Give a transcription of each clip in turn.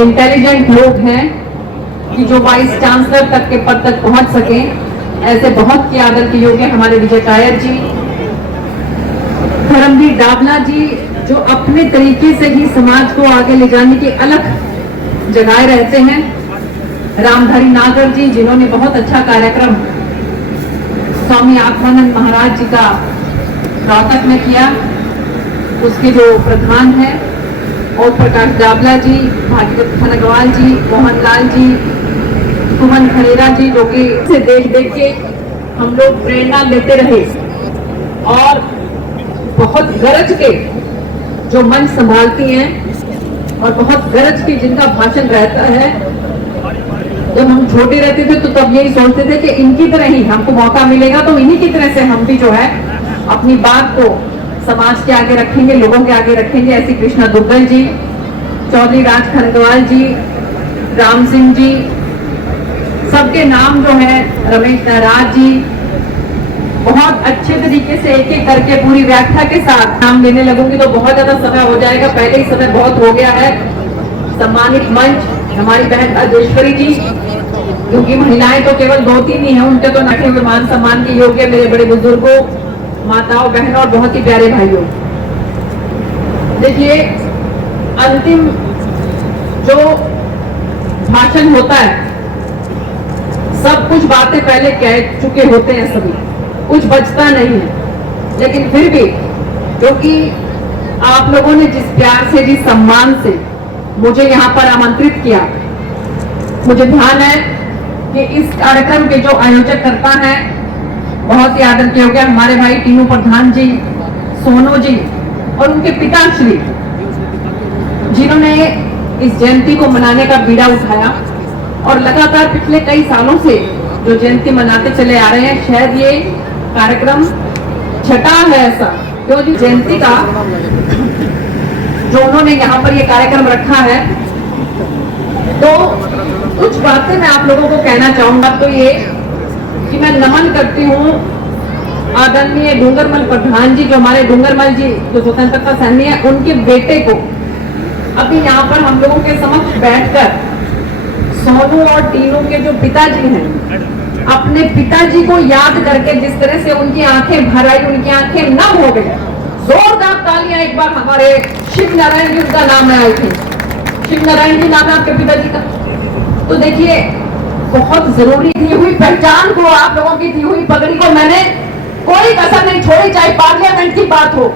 Intelligent लोग हैं कि जो वाइस चांसलर तक के पद तक पहुंच सके, ऐसे बहुत के आदर के योग्य हमारे विजय कायर जी, धर्मवीर डाबला जी, जो अपने तरीके से ही समाज को आगे ले जाने की अलग जगाए रहते हैं, रामधारी नागर जी, जिन्होंने बहुत अच्छा कार्यक्रम स्वामी आत्मानंद महाराज जी का रोहतक में किया, उसके जो प्रधान हैं, और प्रकाश डाबला जी, भागीरथ खनगवाल जी, मोहनलाल जी, सुमन खनेरा जी, जो कि से देख देख के हम लोग प्रेरणा लेते रहे और बहुत गरज के जो मंच संभालती हैं और बहुत गरज के जिनका भाषण रहता है। जब हम छोटे रहते थे तो तब यही सोचते थे कि इनकी तरह ही हमको मौका मिलेगा तो इन्हीं की तरह से हम भी जो है अपनी बात को समाज के आगे रखेंगे, लोगों के आगे रखेंगे। ऐसी कृष्णा दुग्गल जी, चौधरी राज खनगवाल जी, राम सिंह जी, सबके नाम जो है, रमेश नाराज जी, बहुत अच्छे तरीके से एक एक करके पूरी व्याख्या के साथ नाम लेने लगूंगी तो बहुत ज्यादा समय हो जाएगा, पहले ही समय बहुत हो गया है। सम्मानित मंच हमारी बहन राजेश्वरी जी, क्योंकि महिलाएं तो केवल 2-3 ही हैं, उनके तो नाटे हुए मान सम्मान के योग्य मेरे बड़े बुजुर्गों, माताओं, बहनों और बहुत ही प्यारे भाइयों। देखिए, अंतिम जो भाषण होता है, सब कुछ बातें पहले कह चुके होते हैं, सभी कुछ बचता नहीं है, लेकिन फिर भी क्योंकि आप लोगों ने जिस प्यार से, जिस सम्मान से मुझे यहाँ पर आमंत्रित किया, मुझे ध्यान है कि इस कार्यक्रम के जो आयोजक करता है, बहुत ही आदर के हो गया हमारे भाई टीनू प्रधान जी, सोनू जी और उनके पिताश्री, जिन्होंने इस जयंती को मनाने का बीड़ा उठाया और लगातार पिछले कई सालों से जो जयंती मनाते चले आ रहे हैं। शायद ये कार्यक्रम छठा है ऐसा, क्योंकि जयंती का जो उन्होंने यहाँ पर ये कार्यक्रम रखा है, तो कुछ बातें मैं आप लोगों को कहना चाहूंगा। तो ये कि मैं नमन करती हूँ आदरणीय डूंगरमल प्रधान जी, जो हमारे डूंगरमल जी जो स्वतंत्रता सेनानी है, उनके बेटे को अभी यहाँ पर हम लोगों के समक्ष बैठकर सोनू और टीनू के जो पिताजी हैं, अपने पिताजी को याद करके जिस तरह से उनकी आंखें भर आई, उनकी आंखें नम हो गई। जोरदार तालियां एक बार हमारे शिव नारायण जी, उनका नाम है, आई थी शिव नारायण जी नाम है आपके पिताजी का। तो देखिए, बहुत जरूरी दी हुई पहचान को, आप लोगों की दी हुई पगड़ी को मैंने कोई कसर नहीं छोड़ी, चाहे पार्लियामेंट की बात हो।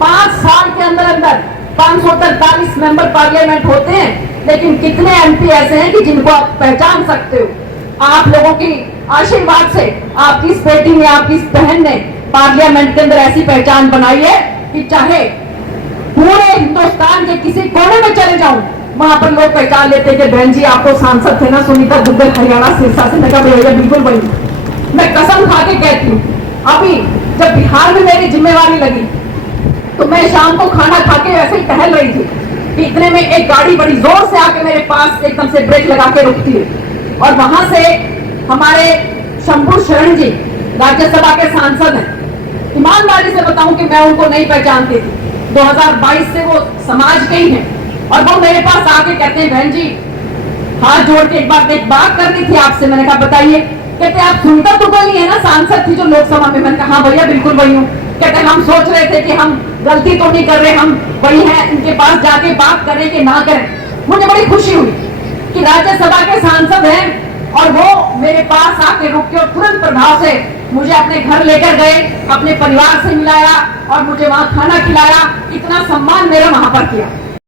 5 साल के अंदर अंदर 543 मेंबर पार्लियामेंट होते हैं, लेकिन कितने एमपी ऐसे हैं कि जिनको आप पहचान सकते हो। आप लोगों की आशीर्वाद से आपकी इस बेटी ने, आपकी इस बहन ने पार्लियामेंट के अंदर ऐसी पहचान बनाई है कि चाहे पूरे हिंदुस्तान के किसी कोने में चले जाऊं, वहां पर लोग पहचान लेते कि बहन जी आप तो सांसद थे ना, सुनीता दुग्गल हरियाणा सिरसा से। मैं भैया बिल्कुल वही, मैं कसम खा के कहती हूँ। अभी जब बिहार में मेरी जिम्मेवारी लगी तो मैं शाम को खाना खा के ऐसे ही टहल रही थी कि इतने में एक गाड़ी बड़ी जोर से आके मेरे पास एकदम से ब्रेक लगा के रुकती है, और वहां से हमारे शंभू शरण जी राज्यसभा के सांसद हैं। ईमानदारी से बताऊं कि मैं उनको नहीं पहचानती थी, 2022 से वो समाज के ही हैं, और वो मेरे पास आके कहते हैं बहन जी हाथ जोड़ के एक बात करनी थी आपसे। मैंने कहा बताइए। कहते आप सुनीता दुग्गल ही है ना, सांसद थी जो लोकसभा में। मैंने कहा हाँ भैया बिल्कुल वही हूँ। कहते हम सोच रहे थे कि हम गलती तो नहीं कर रहे, हम वही हैं, इनके पास जाके बात करें कि ना करें। मुझे बड़ी खुशी हुई कि राज्यसभा के सांसद हैं और वो मेरे पास आके रुक के और तुरंत प्रभाव से मुझे अपने घर लेकर गए, अपने परिवार से मिलाया और मुझे वहां खाना खिलाया। इतना सम्मान मेरा वहां पर किया।